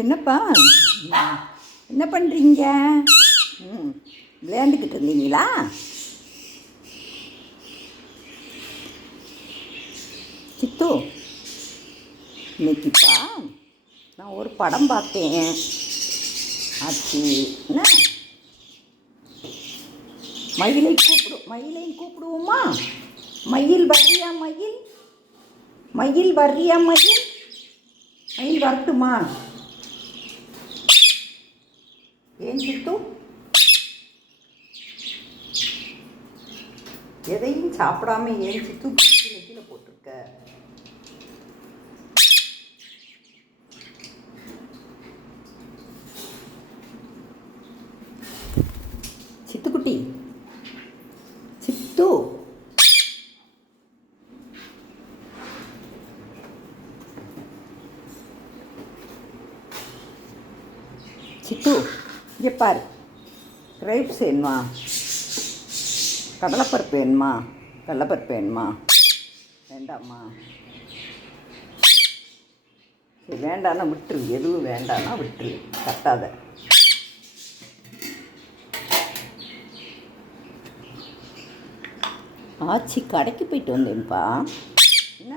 என்னப்பா என்ன பண்ணுறீங்க? விளையாண்டுக்கிட்டு இருந்தீங்களா? சித்து, இன்னைக்குப்பா நான் ஒரு படம் பார்த்தேன். அது என்ன, மயிலையும் கூப்பிடுவோமா? மயில் வர்றியா? மயில் வர்றியா? மயில் வரட்டுமா? ஏன் சித்து, எதையும் சாப்பிடாம ஏன் சித்து கீழே போட்டிருக்க? சித்துக்குட்டி, சித்து, சித்து, இங்கே பாரு. கிரேப்ஸ் வேணுமா? கடலைப்பருப்பு வேணுமா? கடலைப்பருப்பு வேணுமா? வேண்டாமா? சரி, வேண்டான்னா விட்டுரு. எதுவும் வேண்டான்னா விட்டுரு, கட்டாத. ஆச்சி கடைக்கு போயிட்டு வந்தேன்ப்பா. என்ன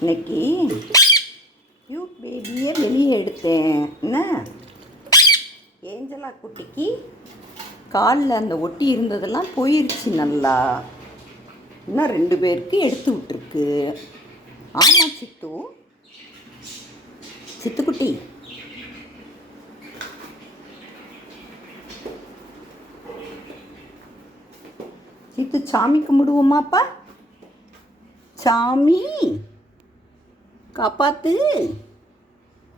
இன்னைக்கு க்யூட் பேபியை வெளியே எடுத்தேன். என்ன, ஏஞ்சலா குட்டிக்கு காலில் அந்த ஒட்டி இருந்ததெல்லாம் போயிடுச்சு நல்லா. இன்னும் 2 பேருக்கு எடுத்து விட்டுருக்கு. ஆமாம் சித்து, சித்துக்குட்டி, சித்து சாமி கும்பிடுவோமாப்பா? சாமி காப்பாத்து,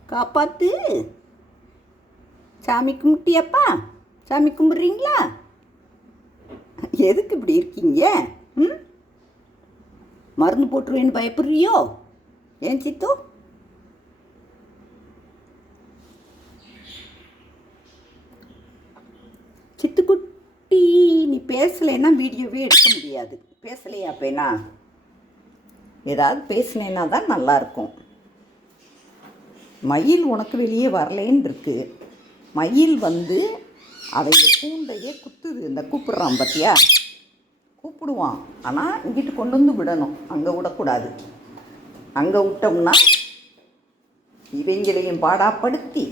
காப்பாத்து. சாமி கும்பிட்டியாப்பா? சாமி கும்பிட்றீங்களா? எதுக்கு இப்படி இருக்கீங்க? மருந்து போட்டுருவேன்னு பயப்படுறியோ? ஏன் சித்து? சித்துக்குட்டி, நீ பேசலைன்னா வீடியோவே எடுக்க முடியாது. பேசலையா பேனா? ஏதாவது பேசினேன்னா தான் நல்லாயிருக்கும். மயில் உனக்கு வெளியே வரலேன்னு இருக்கு. மயில் வந்து அவங்க கூண்டையே குத்துது. இந்த கூப்பிட்றான் பார்த்தியா? கூப்பிடுவான், ஆனால் இங்கிட்டு கொண்டு வந்து விடணும். அங்கே விடக்கூடாது. அங்கே விட்டோம்னா இவங்களையும் பாடாப்படுத்தி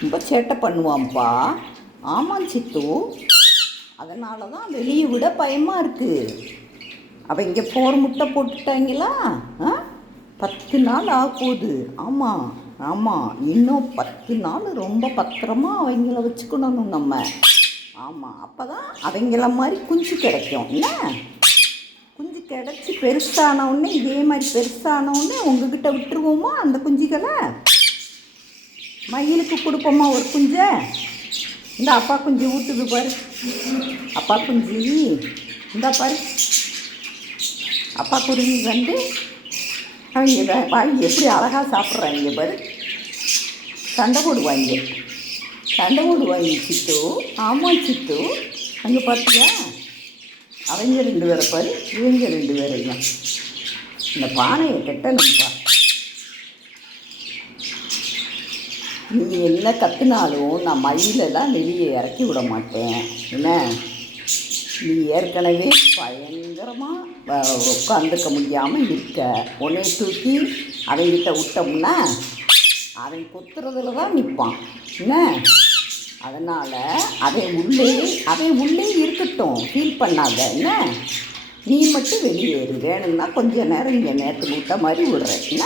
ரொம்ப சேட்டை பண்ணுவான்ப்பா. ஆமாம் சித்து, அதனால தான் வெளியே விட பயமாக இருக்குது. அவங்க போர் முட்டை போட்டுட்டாங்களா? 10 நாள் ஆகப்போகுது. ஆமாம் ஆமாம், இன்னும் 10 நாள் ரொம்ப பத்திரமா அவங்கள வச்சுக்கணும் நம்ம. ஆமாம், அப்போ தான் அவங்கள மாதிரி குஞ்சு கிடைக்கும். என்ன, குஞ்சு கிடச்சி பெருசானவுடனே, இதே மாதிரி பெருசானவுடனே உங்ககிட்ட விட்டுருவோமா அந்த குஞ்சுகளை? மயிலுக்கு கொடுப்போமா ஒரு குஞ்சை? இந்த அப்பா குஞ்சு ஊட்டுது பாரு. அப்பா குஞ்சு இந்த பாரு. அப்பா குருவி வந்து அவங்க வாங்கி எப்படி அழகாக சாப்பிட்றாங்க பாரு. சண்டை போடுவாங்க சித்து. ஆமாம் சித்து, அங்கே பார்த்தியா? அவங்க 2 பேரை பாரு, இவங்க 2 பேரையும். இந்த பானையை கெட்டணும்ப்பா. நீ என்ன கற்றுனாலும் நான் மயிலெல்லாம் வெளியே இறக்கி விட மாட்டேன். என்ன, நீ ஏற்கனவே பயங்கரமாக உட்காந்துக்க முடியாமல் இருக்க. உன்னை தூக்கி அவங்கிட்ட விட்டோம்னா அவன் கொத்துறதுல தான் நிற்பான். என்ன, அதனால் அவன் உள்ளே இருக்கட்டும், ஃபீல் பண்ணாத. என்ன, நீ மட்டும் வெளியேறு. வேணும்னா கொஞ்சம் நேரம் இங்கே நேரத்துக்கு விட்ட மாதிரி விடுறேன். என்ன,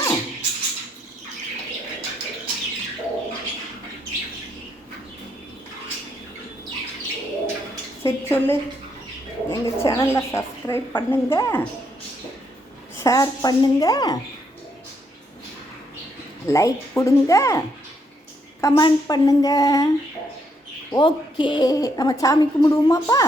சரி சொல்லு. எங்கள் சேனலில் சப்ஸ்கிரைப் பண்ணுங்கள், ஷேர் பண்ணுங்கள், லைக் கொடுங்க, கமெண்ட் பண்ணுங்கள். ஓகே, நம்ம சாமி கும்பிடுவோமாப்பா?